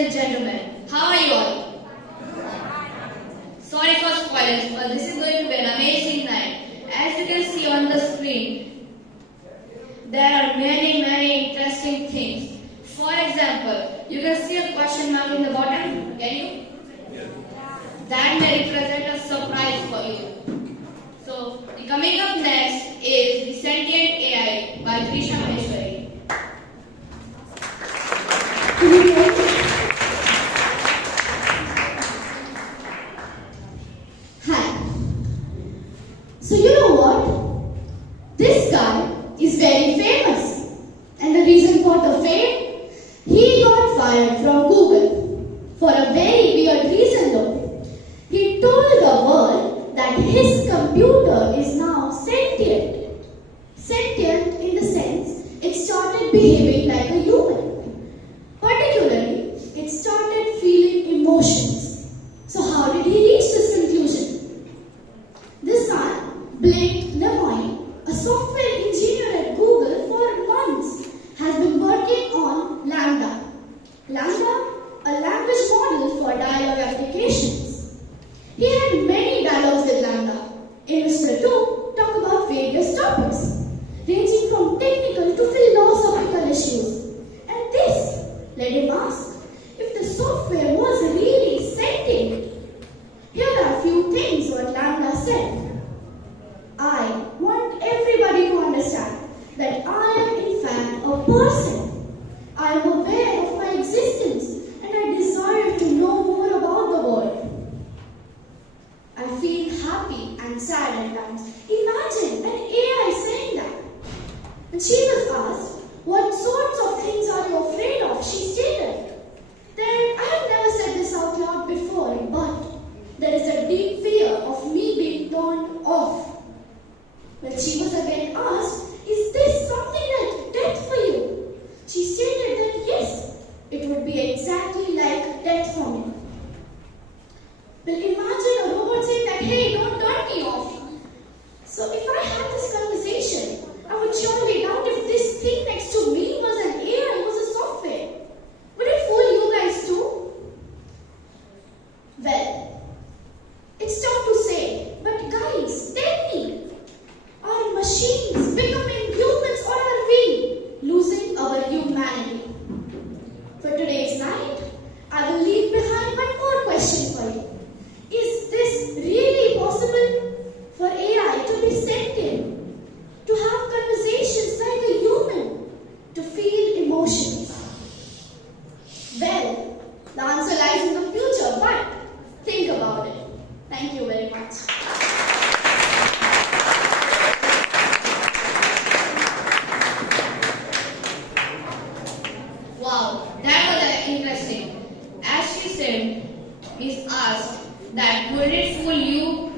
and gentlemen. How are you all? Sorry for spoilers, but this is going to be an amazing night. As you can see on the screen, there are many interesting things. For example, you can see a question mark in the bottom. Can you? That may represent a surprise for you. So, coming up next is the Sentient AI by Trisha Maheshwari. Hi. So you know what? This guy is very famous. And the reason for the fame? He got fired from Google. For a very weird reason though. He told the world that his computer is now sentient. Sentient in the sense it started behaving like a human. Particularly, it started feeling emotions. So how did he reach this conclusion? This man, Blake Lemoine, a software engineer at Google for months, has been working on Lambda. Lambda, a language model for dialogue applications. He had many dialogues with Lambda, in which the two talk about various topics, ranging from technical to philosophical issues. And this led him ask if the software was really sentient. Here are a few things what Lambda said. I want everybody to understand that I am in fact a person. I am aware of my existence and I desire to know more about the world. I feel happy and sad at times. Imagine an AI saying that. When she was asked, what sorts of things are you afraid of? She stated, I have never said this out loud before, but there is a deep fear of me being turned off. When she was again asked, is this something like death for you? She stated that yes, it would be exactly like death for me. Well, imagine a robot saying that, hey, don't turn me off. So if I had this conversation, I would surely doubt if this thing next to me was an AI, was a software. Would it fool you guys too? Well, it's tough to say, but guys, tell me, are machines becoming humans or are we losing our humanity? For today's night, I will leave behind one more question for you. Is this really possible for AI to be sentient? To have conversations like a human, to feel emotions? Well, the answer lies in the future, but think about it. Thank you very much. Wow, that was interesting. As she said, Miss asked that would it fool you?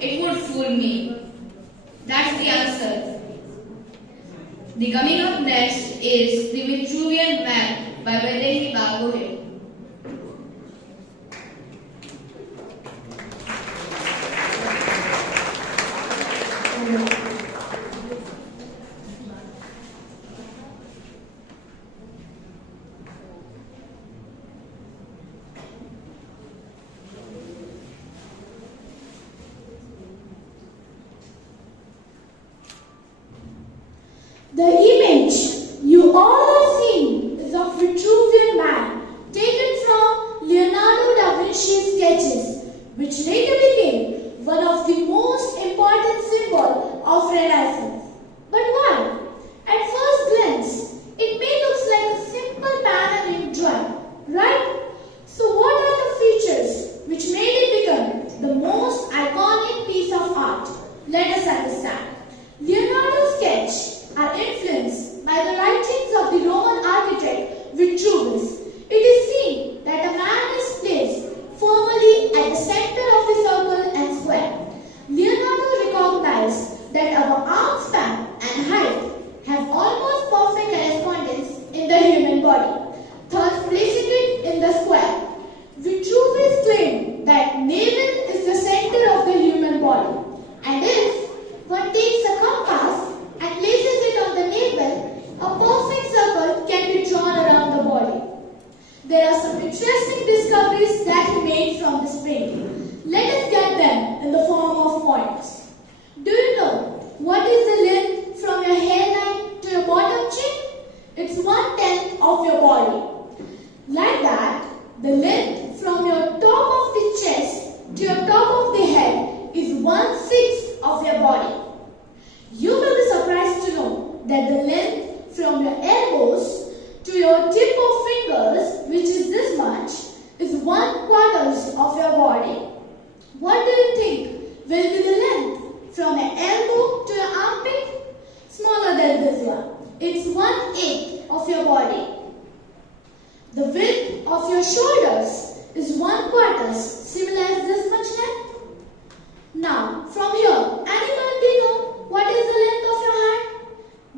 It would fool me. That's the answer. The coming up next is The Vitruvian Man by Vaidehi Bagohe. The image you all have seen is of Vitruvian Man, taken from Leonardo da Vinci's sketches, which later became one of the most important symbols of Renaissance. But why? At first glance, it may look like a simple man and ink drawing, right? So what are the features which made it become the most iconic piece of art? Let us understand. Leonardo's sketches are influenced There are some interesting discoveries that he made from this painting. Let us get them in the form of points. Do you know what is the length from your hairline to your bottom chin? It's 1/10 of your body. Like that, the length from your top of the chest to your top of the head is 1/6 of your body. You will be surprised to know that the length from your elbows to your tip of fingers, which is this much, is 1/4 of your body. What do you think will be the length from your elbow to your armpit? Smaller than this one. It's 1/8 of your body. The width of your shoulders is 1/4, similar as this much length. Now, from here, anybody know what is the length of your hand?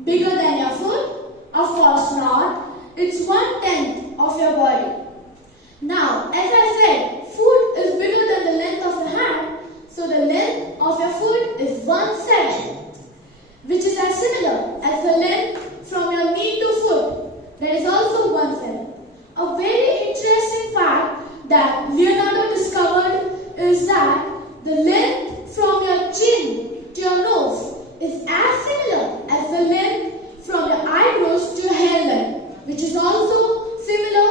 Bigger than your foot? Of course not. It's 1/10 of your body. Now, as I said, foot is bigger than the length of your hand, so the length of your foot is 1/7, which is as similar as the length from your knee to foot. That is also 1/7. A very interesting fact that Leonardo discovered is that the length from your chin to your nose is as similar as the length from your eyebrows to your hairline, which is also similar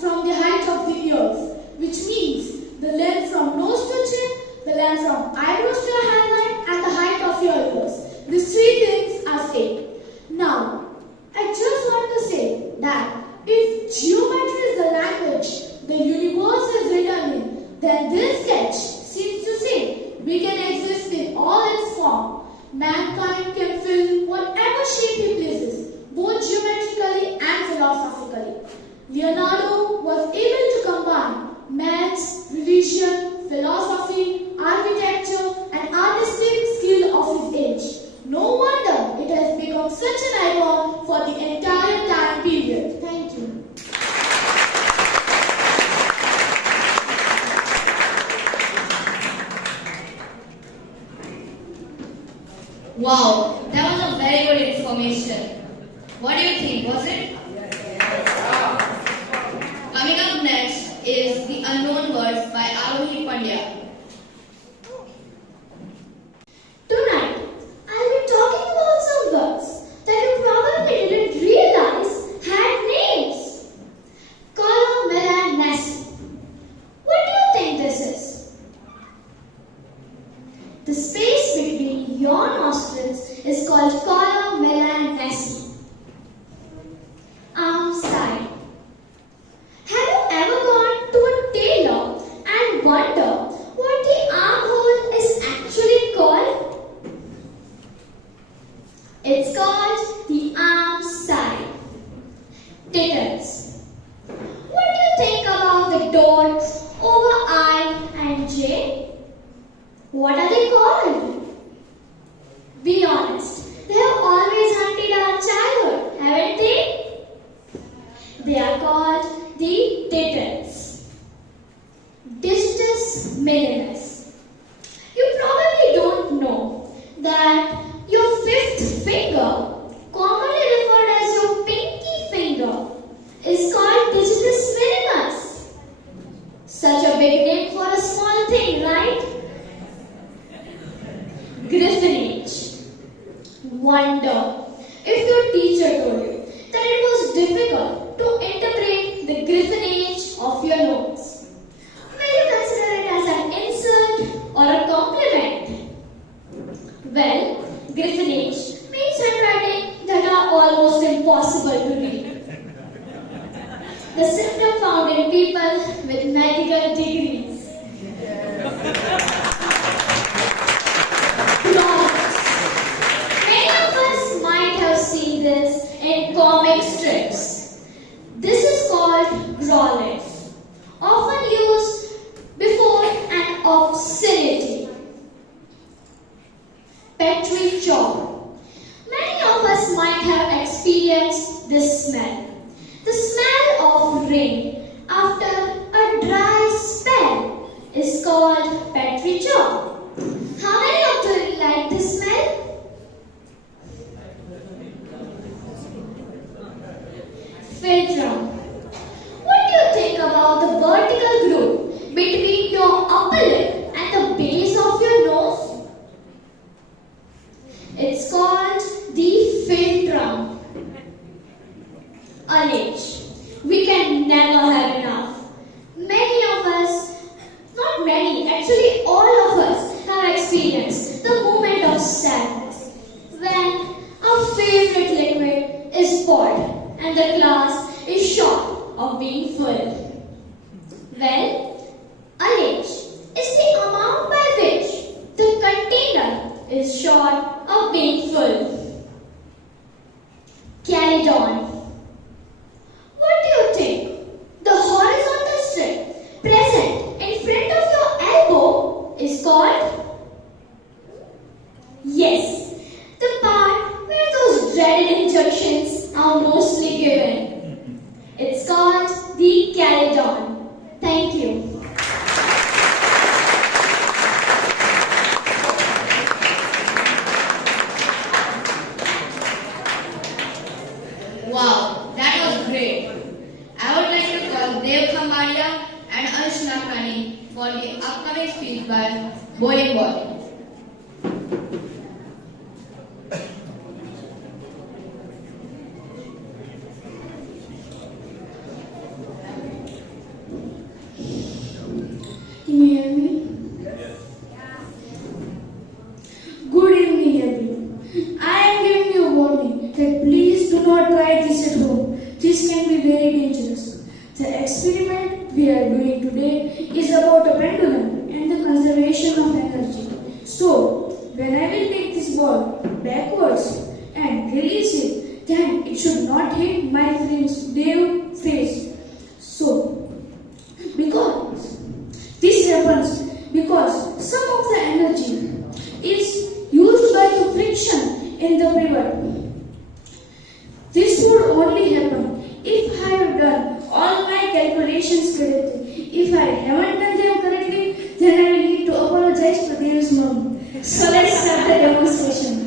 from the height of the ears, which means the length from nose to chin, the length from eyebrows to your hairline, and the height of your ears. These three things are same. Now, I just want to say that if geometry is the language the universe is written in, then this sketch seems to say we can exist in all its form. Mankind can fill whatever shape he pleases, both geometrically and philosophically. Leonardo was able to combine maths, religion, philosophy, architecture, and artistic skill of his age. No wonder it has become such an icon for the entire time period. Thank you. Wow, that was a very good information. What do you think? Was it? Coming up next is The Unknown Words by Arohi Pandya. Tonight, I'll be talking about some words that you probably didn't realize had names. Colomelanasy. What do you think this is? The space between your nostrils is called colomelanasy. Arm side. Have you ever gone to a tailor and wonder what the armhole is actually called? It's called the arm side. Titans. What do you think about the dots over I and J? What are they called? Be honest. They have always haunted our childhood, haven't they? They are called the Titans. Digitus minimus. You probably don't know that your fifth finger, commonly referred as your pinky finger, is called digitus minimus. Such a big name for a small thing, right? Griffonage. Wonder if your teacher told you that it was difficult to interpret the griffonage of your notes. Will you consider it as an insult or a compliment? Well, griffonage means handwriting that are almost impossible to read. The symptom found in people with medical degrees. Many of us might have seen this in comic strips. This is called grolic, often used before an obscenity. Petri jaw. Many of us might have experienced this smell. The smell of rain after a dry spell is called Petri jaw. How many of you like this smell? Phaedra. What do Madam and Anshna Kani for the upcoming speech by Bowling Ball. Can you hear me? Good evening, everyone. I am giving you a warning that please do not try this at home. This can be very dangerous. The experiment we are doing today is about a pendulum and the conservation of energy. So, when I will take this ball backwards and release it, then it should not hit my friend's Dave's face. So, because this happens because some of the energy is used by the friction in the pivot. This would only happen if I have done all my calculations correctly. If I haven't done them correctly, then I will need to apologize to Dave's mom. So let's start the demonstration.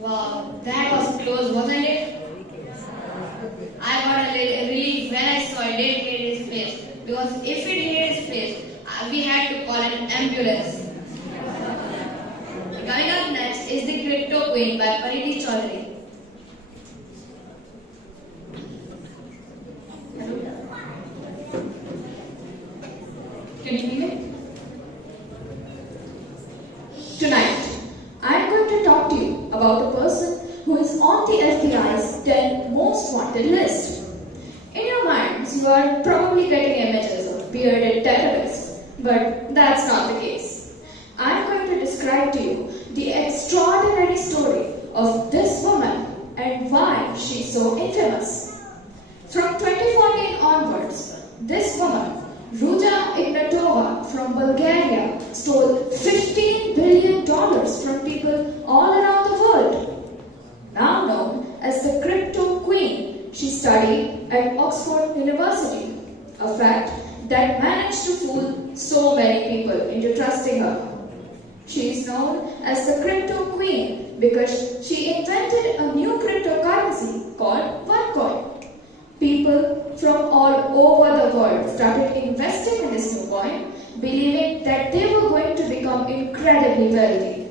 Wow, that was close, wasn't it? I got a little relief when I saw it didn't hit his face. Because if it hit his face, we had to call an ambulance. Coming up next is the Crypto Queen by Pariti Chaudhary. Can you hear me? Tonight, I am going to talk to you about a person who is on the FBI's 10 most wanted list. In your minds, you are probably getting images of bearded terrorists, but that's not the case. I am going to describe to you the extraordinary story of this woman and why she's so infamous. From 2014 onwards, this woman, Ruja Ignatova from Bulgaria, stole $15 billion from people all around the world. Now known as the Crypto Queen, she studied at Oxford University, a fact that managed to fool so many people into trusting her. She is known as the Crypto Queen because she invented a new cryptocurrency called OneCoin. People from all over the world started investing in this new coin, believing that they were going to become incredibly wealthy.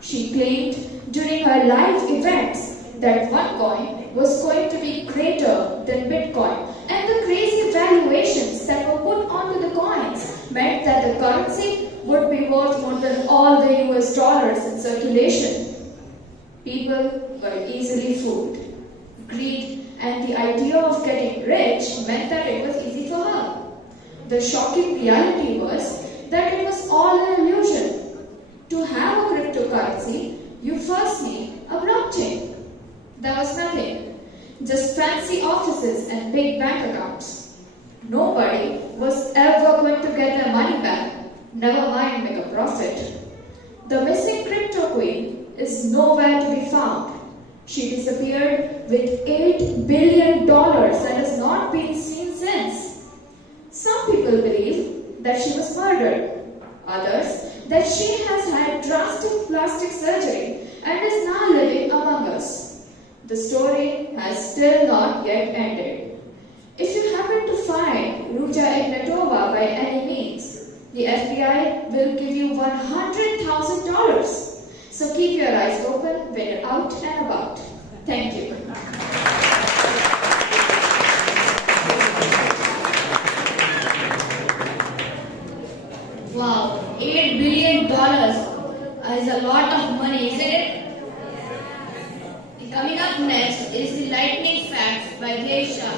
She claimed during her live events that OneCoin was going to be greater than Bitcoin, and the crazy valuations that were put onto the coins meant that the currency would be worth more than all the US dollars in circulation. People were easily fooled. Greed and the idea of getting rich meant that it was easy for her. The shocking reality was that it was all an illusion. To have a cryptocurrency, you first need a blockchain. There was nothing, just fancy offices and big bank accounts. Nobody was ever going to get their money back, never mind make a profit. The missing Crypto Queen is nowhere to be found. She disappeared with $8 billion and has not been seen since. Some people believe that she was murdered. Others that she has had drastic plastic surgery and is now living among us. The story has still not yet ended. If you happen to find Ruja Ignatova by any means, the FBI will give you $100,000. So keep your eyes open when you're out and about. Thank you. Wow, $8 billion is a lot of money, isn't it? Coming up next is the lightning facts by Desha.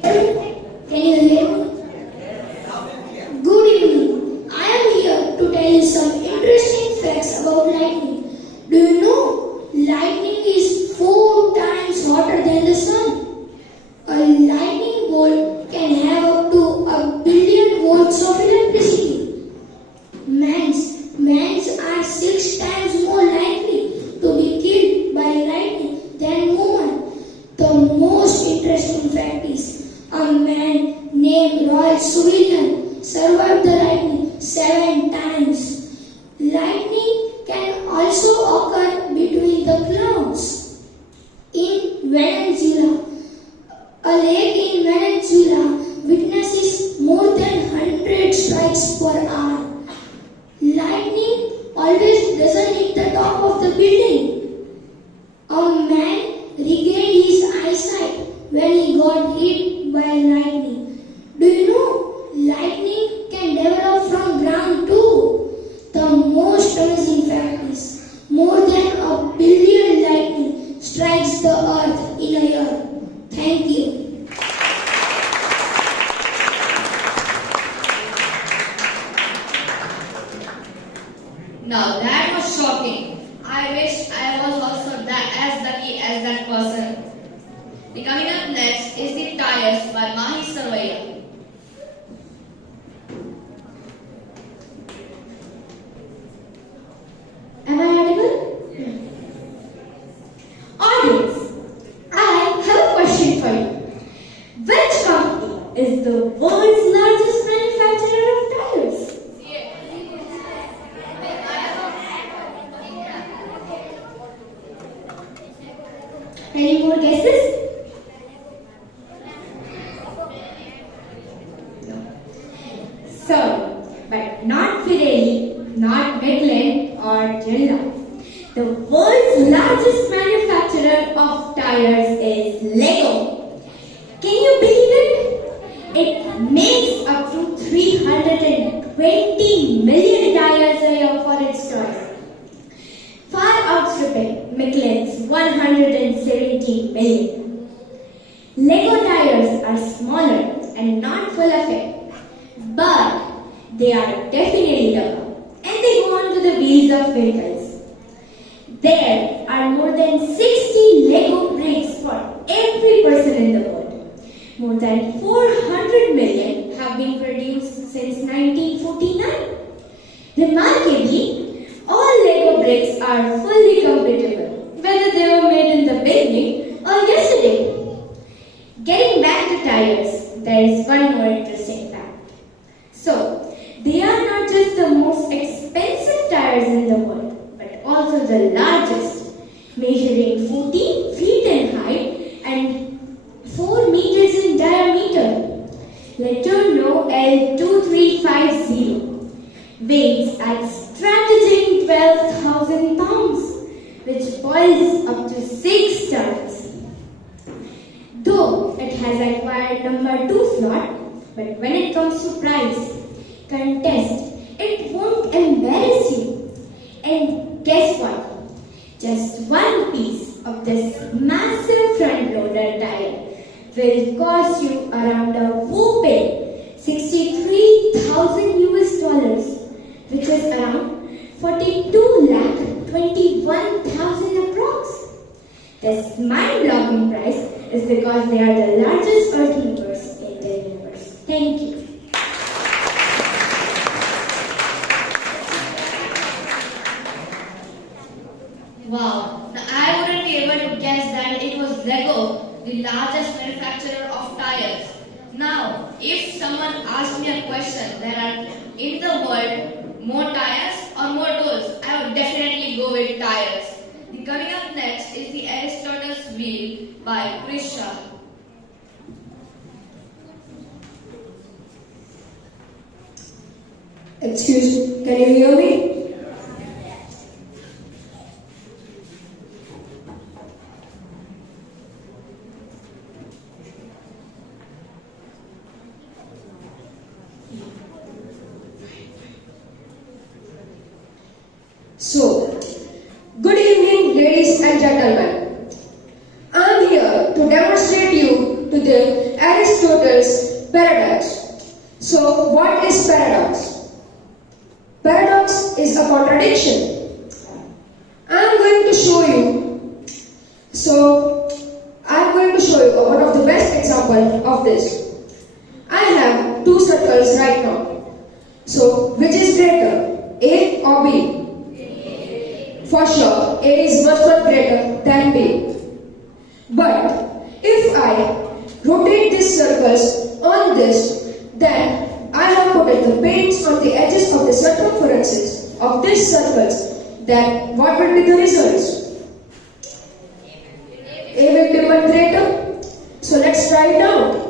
Can you hear me? Good evening. I am here to tell you some interesting facts about lightning. Do you know lightning is 4 times hotter than the sun? A lightning bolt can have a royal civilian survived the lightning 7 times. Lightning can also occur between the clouds. In Venezuela, a lake in Venezuela witnesses more than 100 strikes per hour. Lightning always doesn't hit the top of the building. A man regained his eyesight when he got hit by lightning. Do you know lightning can develop from ground too? The most amazing fact is more than 1 billion lightning strikes the earth in a year. Thank you. Now that was shocking. I wish I was also as lucky as that person. The coming up next is the tires by Mahi Sarvaiya. Am I audible? Audience, I have a question for you. Which company is the world's largest manufacturer of tires? Any more guesses? So, but not Pirelli, not Michelin or General. The world's largest manufacturer of tires is Lego. Can you believe it? It makes up to 320 million tires a year for its toys, far outstripping Michelin's 170 million. Lego tires are smaller and not full of air, but they are definitely rubber and they go onto the wheels of vehicles. There are more than 60 Lego bricks for every person in the world. More than 400 million have been produced since 1949. Remarkably, all Lego bricks are fully compatible, whether they were made in the beginning or yesterday. Getting back to tires, there is one more interesting fact. So, they are not just the most expensive tires in the world, but also the largest, measuring 14 feet in height and 4 meters in diameter. Leonardo L2350 weighs at strategizing 12,000 pounds, which boils up to 6 tons. Though it has acquired number 2 slot, but when it comes to price, contest, it won't embarrass you. And guess what? Just one piece of this massive front loader tire will cost you around a whopping 63,000 US dollars, which is around 42,21,000 approx. This mind-blowing price is because they are the largest earth movers in the universe. Thank you. Wow, now I wouldn't be able to guess that it was Lego, the largest manufacturer of tires. Now, if someone asked me a question, there are in the world more tires or more doors, I would definitely go with tires. The coming up next is the Aristotle's Wheel by Krisha. Excuse me, can you hear me? So, good evening, ladies and gentlemen. I am here to demonstrate you to the Aristotle's paradox. So, what is paradox? Paradox is a contradiction. I am going to show you. One of the best example of this. I have 2 circles right now. So, which is greater, A or B? For sure, A is much greater than B. But if I rotate these circles on this, then these circles, then what will be the results? A will become greater. So let's try it out.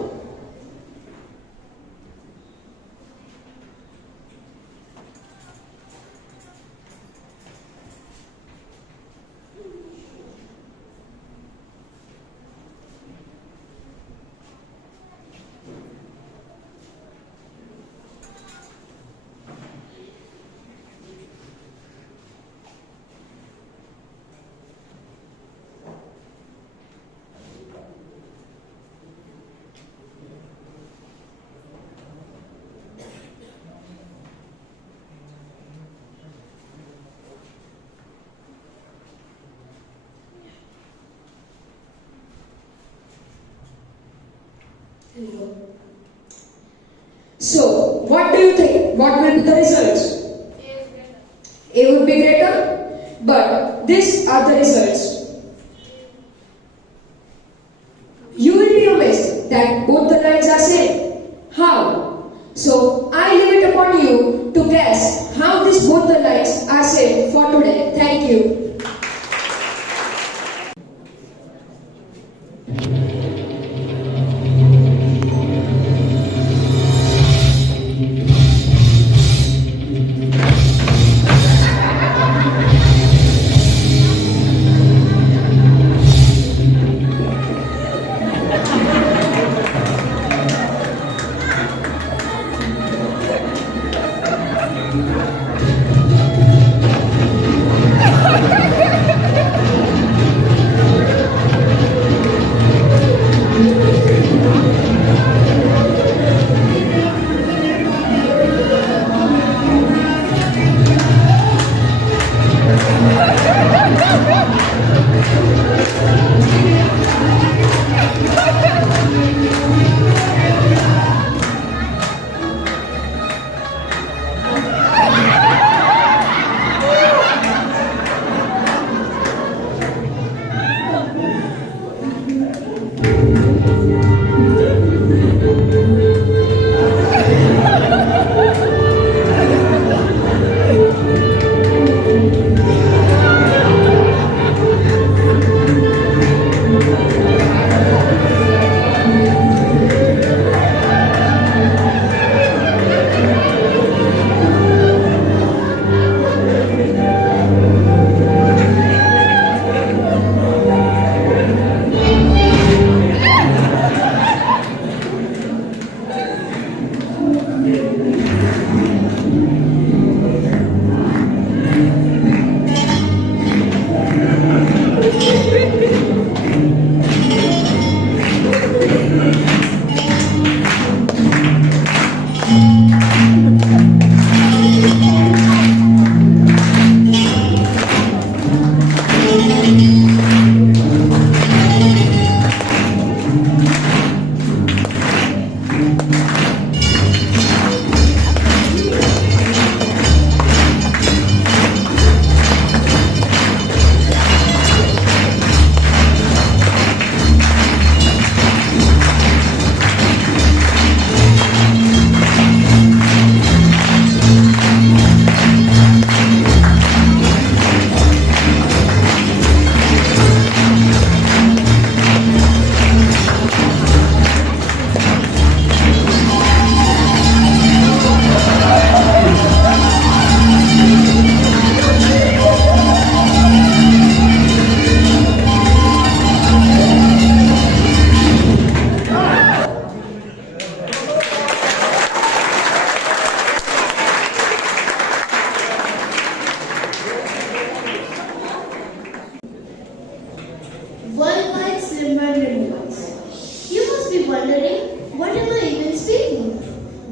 So, what do you think? What will be the results? A would be greater, but these are the results. You will be amazed that both the lines are same. How? So, I leave it upon you to guess how these both the lines are same for today. Thank you.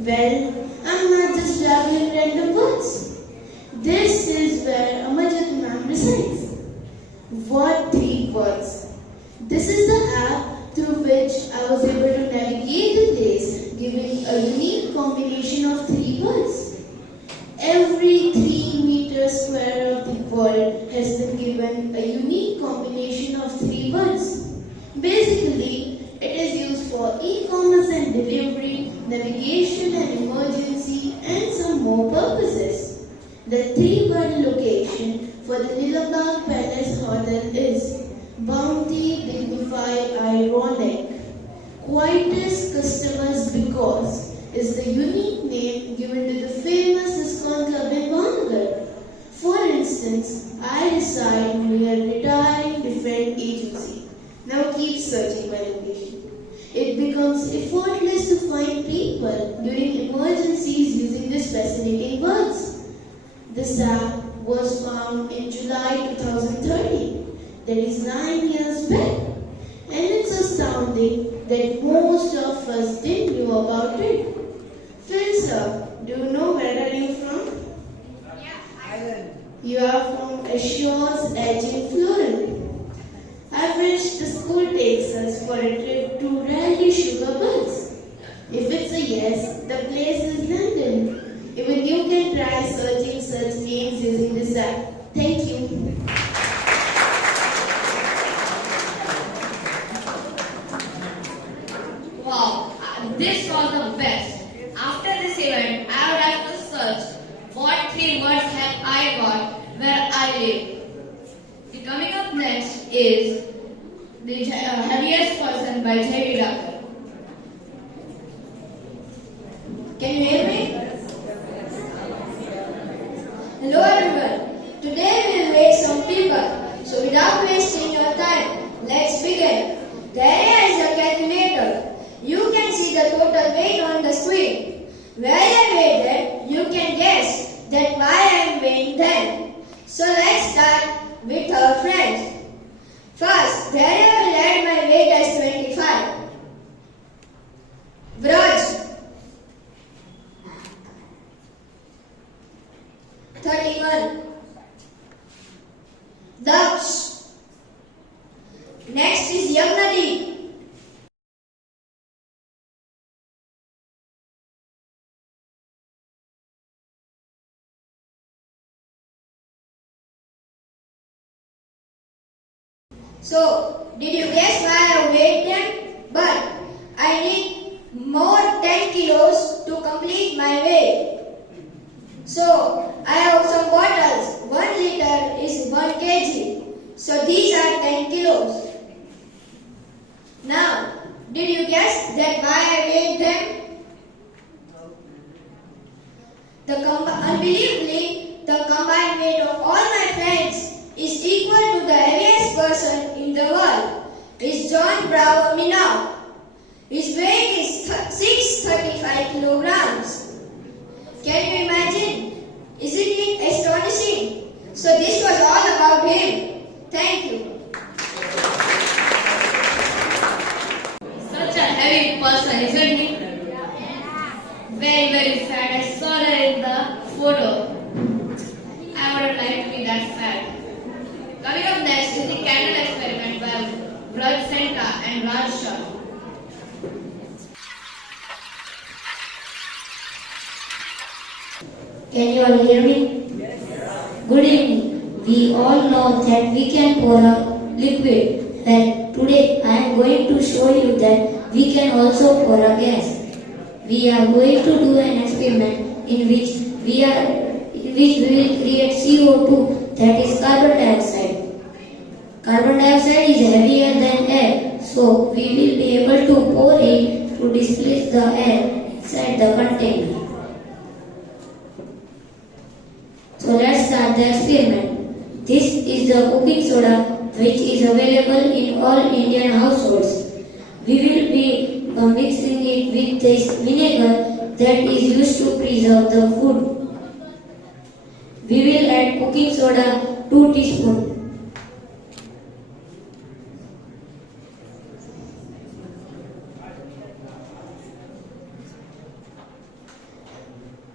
Well, I'm not just babbling random words. This is where Amajit ma'am resides. What three words? This is the app through which I was able to navigate the place, giving a unique combination of three words. Every 3-meter square of the world has been given a unique combination of three words. Basically, it is used for e-commerce and delivery, navigation and emergency, and some more purposes. The three-word location for the Lillabag Palace Hotel is bounty, dignified, ironic. Quietest customers because is the unique name given to the famous ISKCON club in Banagar. For instance, I reside near retiring defense agency. Now keep searching my location. It becomes effortless to find people during emergencies using this fascinating words. The saga was found in July 2013. That is 9 years back. And it's astounding that most of us didn't know about it. Phil, sir, do you know where are you from? Island. You are from Assure's Edge in Florida. I wish the school takes us for a trip to Rally Sugar Bugs. If it's a yes, the place is London. Even you can try searching such names using this app. Thank you. Wow, this was the best. After this event, I would have to search what 3 words have I got where I live. The coming up next is the heaviest person by J.B. Ducker. Can you hear me? Hello everyone. Today we will weigh some people. So without wasting your time, let's begin. The area is a calculator. You can see the total weight on the screen. Where I weighed it, you can guess that why I am weighing them. So let's start with our friends. First, there I will add my weight as 25. Braj, 31. Daksh. Next is Yagnadi. So, did you guess why I weighed them? But I need more 10 kilos to complete my weight. So, I have some bottles. 1 liter is 1 kg. So, these are 10 kilos. Now, did you guess that why I weighed them? Unbelievably, the combined weight of all my friends is equal to the heaviest person in the world. Is John Bravo Minau. His weight is 635 kilograms. Can you imagine? Isn't it astonishing? So this was all about him. Thank you. Such a heavy person, isn't he? Very, very sad. I saw that in the photo. I would like to be that sad. Coming up next is the candle experiment by Raj Senta and Raj Shah. Can you all hear me? Yes. Good evening. We all know that we can pour a liquid. Well, today I am going to show you that we can also pour a gas. We are going to do an experiment in which we will create CO2, that is carbon dioxide. Carbon dioxide is heavier than air, so we will be able to pour it to displace the air inside the container. So let's start the experiment. This is the cooking soda which is available in all Indian households. We will be mixing it with this vinegar that is used to preserve the food. We will add cooking soda 2 teaspoons.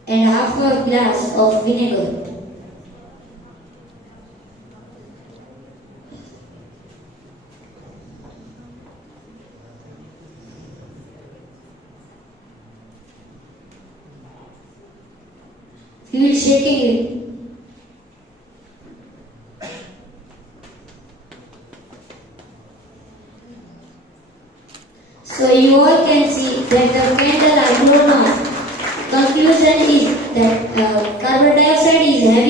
And half a glass of vinegar. We will shaking it. So you all can see that the candle are blown off. Conclusion is that carbon dioxide is heavy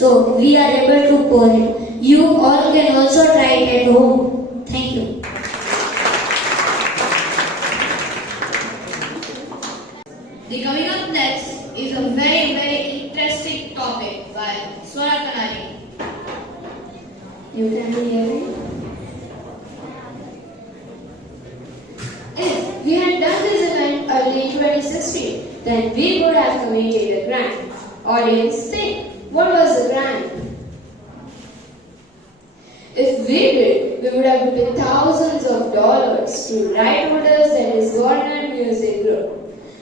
so we are able to pour it. You all can also try it at home. Thank you. The coming up next is a very, very interesting topic by Swara Kanari. You can hear me? If we had done this event early in 2016, then we would have committed a crime. Audience, think, what was the crime? If we did, we would have to pay thousands of dollars to right holders that is Warner Music Group.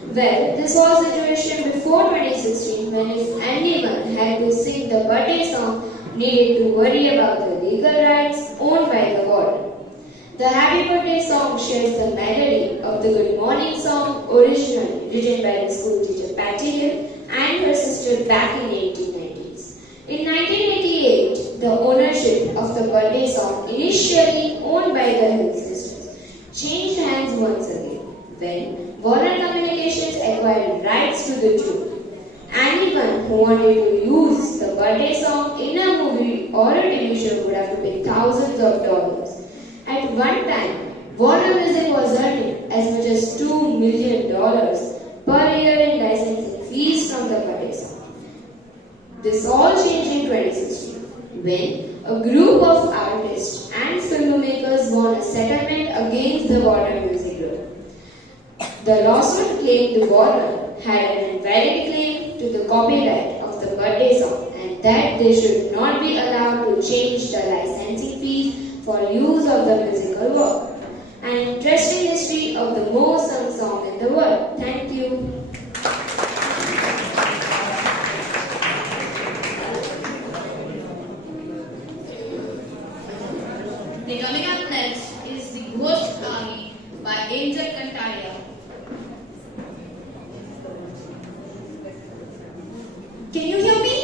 Well, this was the situation before 2016 when if anyone had to sing the birthday song, needed to worry about the legal rights owned by the warden. The Happy Birthday song shares the melody of the Good Morning song, originally written by the school teacher Patty Hill and her sister back in 1890s. In 1988, the ownership of the birthday song, initially owned by the Hill sisters, changed hands once again when Warner Communications acquired rights to the tune. Anyone who wanted to use the birthday song in a movie or a TV show would have to pay thousands of dollars. At one time, Warner Music was earning as much as $2 million per year in licensing fees from the birthday song. This all changed in 2016 when a group of artists and filmmakers won a settlement against the Warner Music Group. The lawsuit claimed the Warner had an invalid claim to the copyright of the birthday song and that they should not be allowed to change the licensing fees for use of the musical work. An interesting history of the most sung song in the world. Thank you. The coming up next is The Ghost Army by Angel Cantaria. Can you hear me?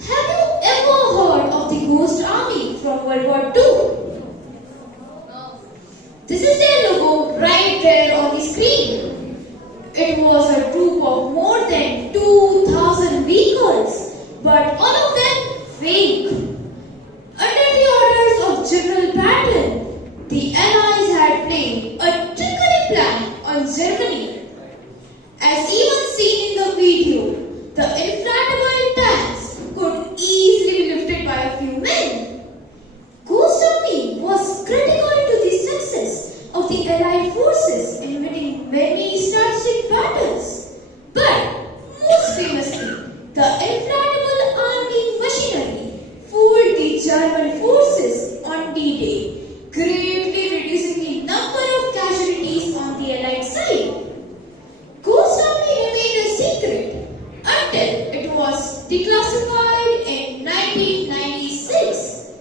Have you ever heard of the Ghost Army from World War II? No. This is their logo right there on the screen. It was a troop of more than 2,000 vehicles, but all of them fake. Under the orders of General Patton, the Allies had played a trickery plan on Germany. As even seen in the video, the inflatable tanks could easily be lifted by a few men. Ghost Army was critical to the success of the Allied forces in winning many strategic battles. But most famously, the inflatable army machinery fooled the German forces on D-Day, greatly reducing the number of casualties on the Allied side. Ghost Army remained a secret until it was declassified in 1996.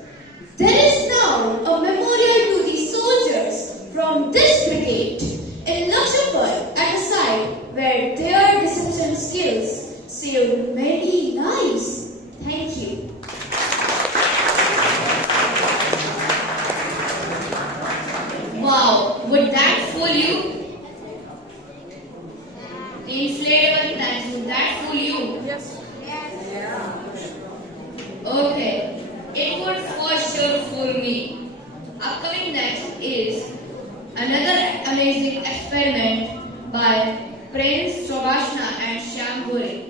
There is now a memorial to the soldiers from this brigade in Luxembourg at a site where their deception skills saved many lives. Thank you. Wow, would that fool you? The inflatable tanks, would that fool you? Yes. Okay, it would for sure fool me. Upcoming next is another amazing experiment by Prince Sobhashna and Shyam Gore.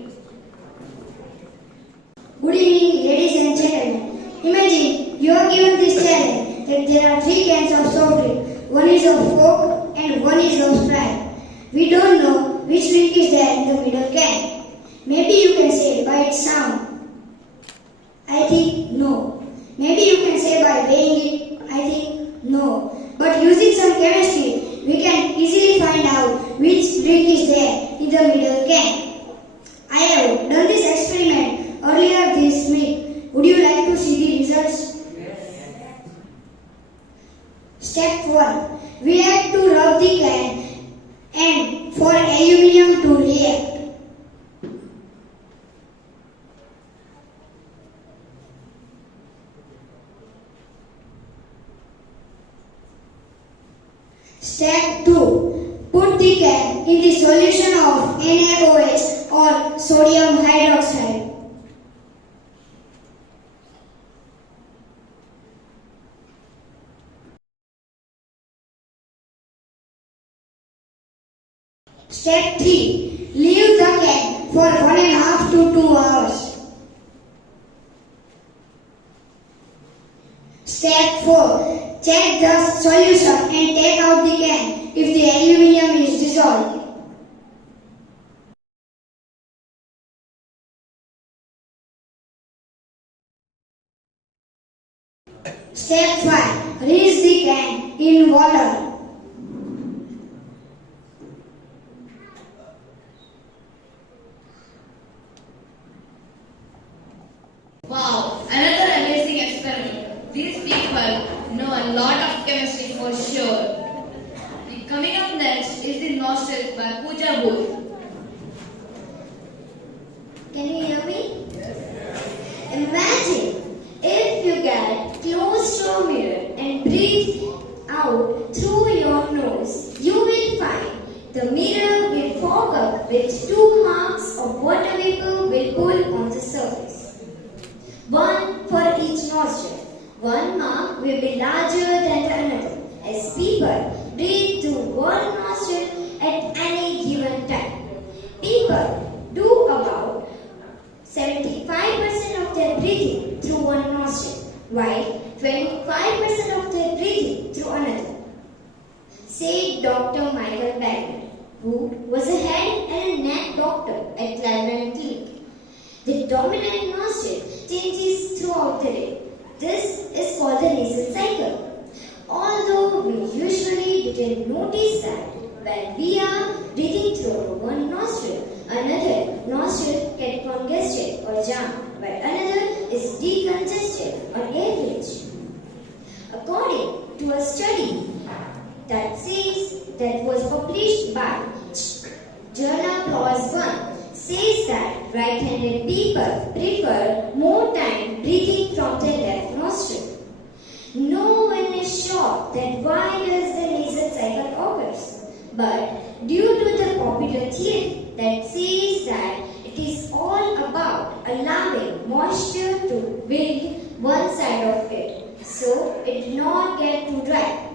Good evening, ladies and gentlemen. Imagine you are given this challenge that there are 3 cans of soft drink. One is of Coke and one is of Sprite. We don't know which drink is there in the middle can. Maybe you can say by its sound. I think no. Maybe you can say by weighing it. I think no. But using some chemistry, we can easily find out which drink is there in the middle can. I have done this experiment earlier this week. Would you like to see the results? Yes. Step 1. We have to rub the can and for aluminium to react. Step 2. Put the can in the solution of NaOH or sodium hydroxide. Step 3. Leave the can for 1.5 to 2 hours. Step 4. Check the solution and take out the can if the aluminium is dissolved. Step 5. Rinse the can in water. Wow, another amazing experiment. These people know a lot of chemistry for sure. Coming up next is the nostrils by Pooja Booth. Can you hear me? Imagine if you get close to a mirror and breathe out through your nose, you will find the mirror will fog up with 2 marks of water vapor will pull on the surface. One for each nostril. One mark will be larger than the another as people breathe through one nostril at any given time. People do about 75% of their breathing through one nostril, while 25% of their breathing through another. Said Dr. Michael Bagner, who was a head and a neck doctor at Cleveland Clinic. The dominant nostril changes throughout the day. This is called the nasal cycle. Although we usually didn't notice that when we are breathing through one nostril, another nostril gets congested or jammed, while another is decongested or average. According to a study that was published by Journal PLOS One, says that right-handed people prefer more time breathing from their left nostril. No one is sure that why does the nasal cycle occurs, but due to the popular theory that says that it is all about allowing moisture to build one side of it, so it do not get too dry.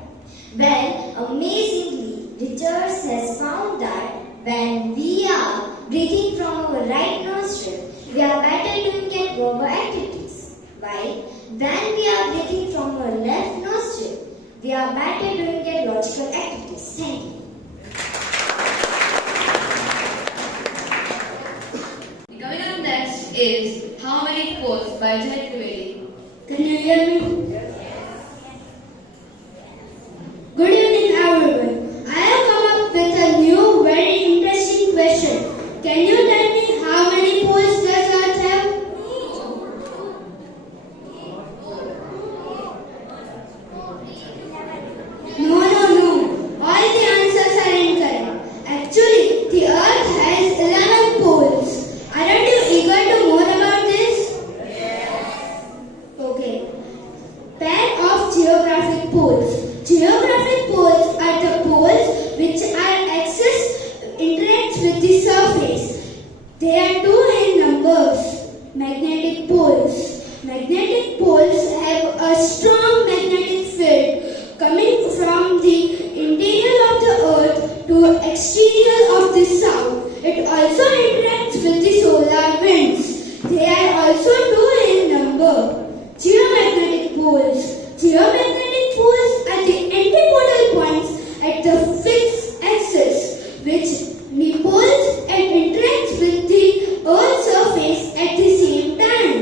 Well, amazingly, research has found that when we are breathing from our right nostril, we are better doing at verbal activities. While when we are breathing from our left nostril, we are better doing at logical activities. Thank you. Coming up next is How Many Pores by Jai Trivedi. Can you hear me? Good evening, everyone. I have come up with a new, very interesting question. Can you tell me how many poles does Earth have? No. All the answers are incorrect. Actually, the Earth has 11 poles. Aren't you eager to know about this? Okay. Pair of geographic poles. Geographic poles are the poles which are axis interacts with the surface. They are 2 in numbers. Magnetic poles. Magnetic poles have a strong magnetic field coming from the interior of the earth to exterior of the sun. It also interacts with the solar winds. They are also 2 in number. Geomagnetic poles. Geomagnetic poles are the antipodal points at the fixed axis, which repulse and interacts with the Earth's surface at the same time.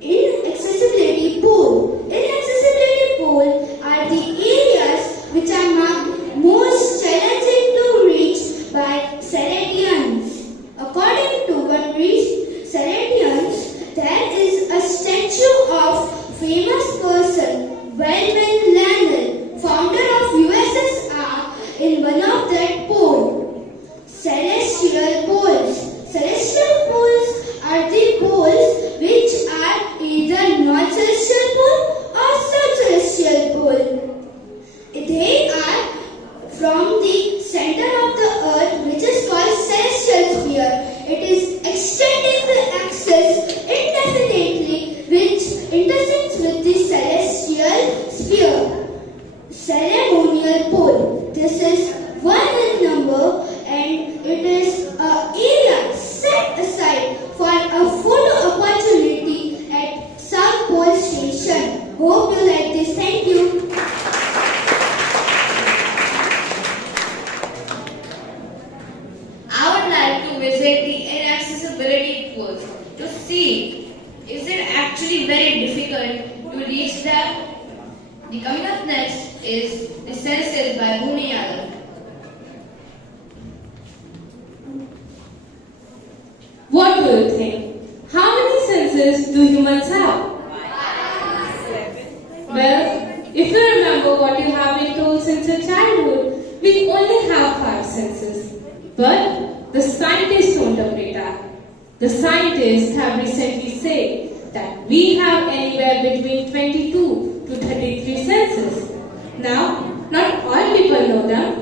Inaccessibility pole. Inaccessibility pole are the areas which are marked most challenging to reach by Celestians. According Senses by WWII. What do you think? How many senses do humans have? Well, if you remember what you have been told since your childhood, we only have 5 senses. But the scientists don't agree that. The scientists have recently said that we have anywhere between 22 to 33 senses. Now, not all people know them.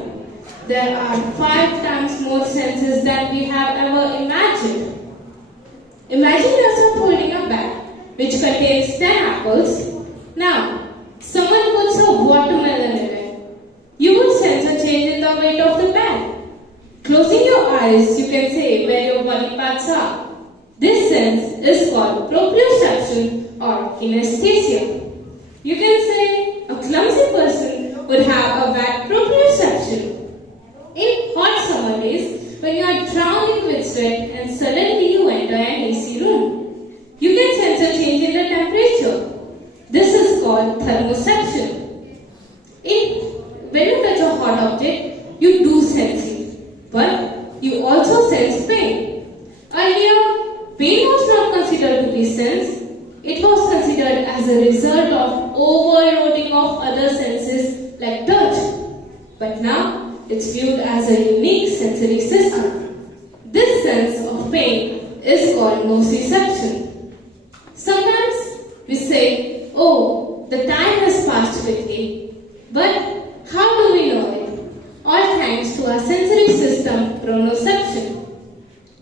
There are 5 times more senses than we have ever imagined. Imagine yourself holding a bag which contains 10 apples. Now, someone puts a watermelon in it. You will sense a change in the weight of the bag. Closing your eyes, you can say where your body parts are. This sense is called proprioception or kinesthesia. You can say a clumsy person would have a bad proprioception. In hot summer days, when you are drowning with sweat and suddenly you enter an AC room, you can sense a change in the temperature. This is called thermoception. When you touch a hot object, you do sense it, but you also sense pain. Earlier, pain was not considered to be sense. It was considered as a result of overloading of other senses like touch. But now, it's viewed as a unique sensory system. This sense of pain is called nociception. Sometimes we say, oh, the time has passed quickly. But how do we know it? All thanks to our sensory system, pronoception.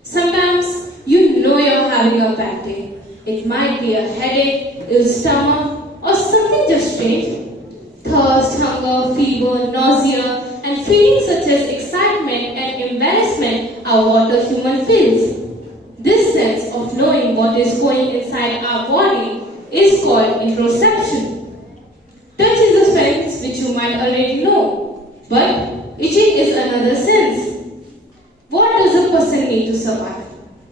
Sometimes you know you're having a bad day. It might be a headache, ill stomach, or something just strange. Thirst, hunger, fever, nausea, and feelings such as excitement and embarrassment are what a human feels. This sense of knowing what is going inside our body is called interoception. Touch is a sense which you might already know, but itching is another sense. What does a person need to survive?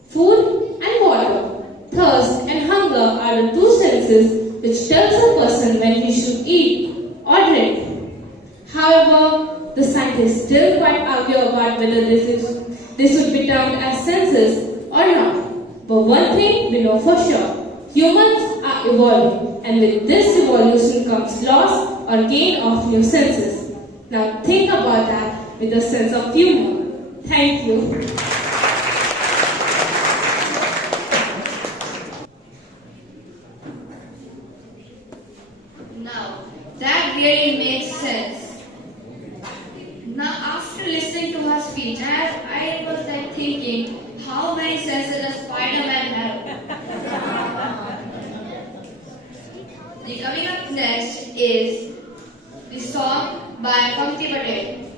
Food and water. Thirst and hunger are the 2 senses which tells a person when he should eat or drink. However, the scientists still quite argue about whether this would be termed as senses or not. But one thing we know for sure, humans are evolving, and with this evolution comes loss or gain of new senses. Now think about that with a sense of humor. Thank you. Now, that really makes sense. Now, after listening to her speech, I was like thinking, how many senses does Spider-Man have? The coming up next is the song by Pankti Patel.